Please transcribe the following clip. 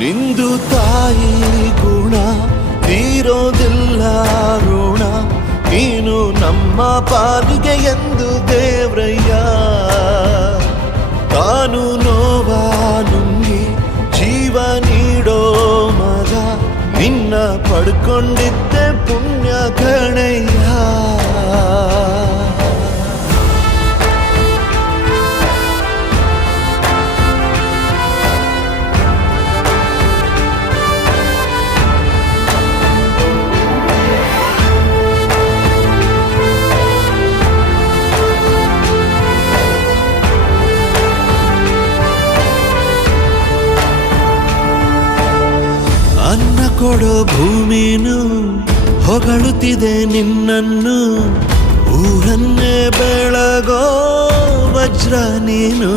ನಿಂದು ತಾಯಿ ಗುಣ ತೀರೋದಿಲ್ಲ ಋಣ, ನೀನು ನಮ್ಮ ಪಾಲಿಗೆ ಎಂದು ದೇವ್ರಯ್ಯ. ತಾನು ನೋವಾ ನುಂಗಿ ಜೀವ ನೀಡೋ ಮಗ, ನಿನ್ನ ಪಡ್ಕೊಂಡಿದ್ದೆ ಪುಣ್ಯ ಗಣಯ್ಯ. ಅನ್ನ ಕೊಡೋ ಭೂಮಿನು ಹೊಗಳುತ್ತಿದೆ ನಿನ್ನನ್ನು, ಊರನ್ನೇ ಬೆಳಗೋ ವಜ್ರ ನೀನು.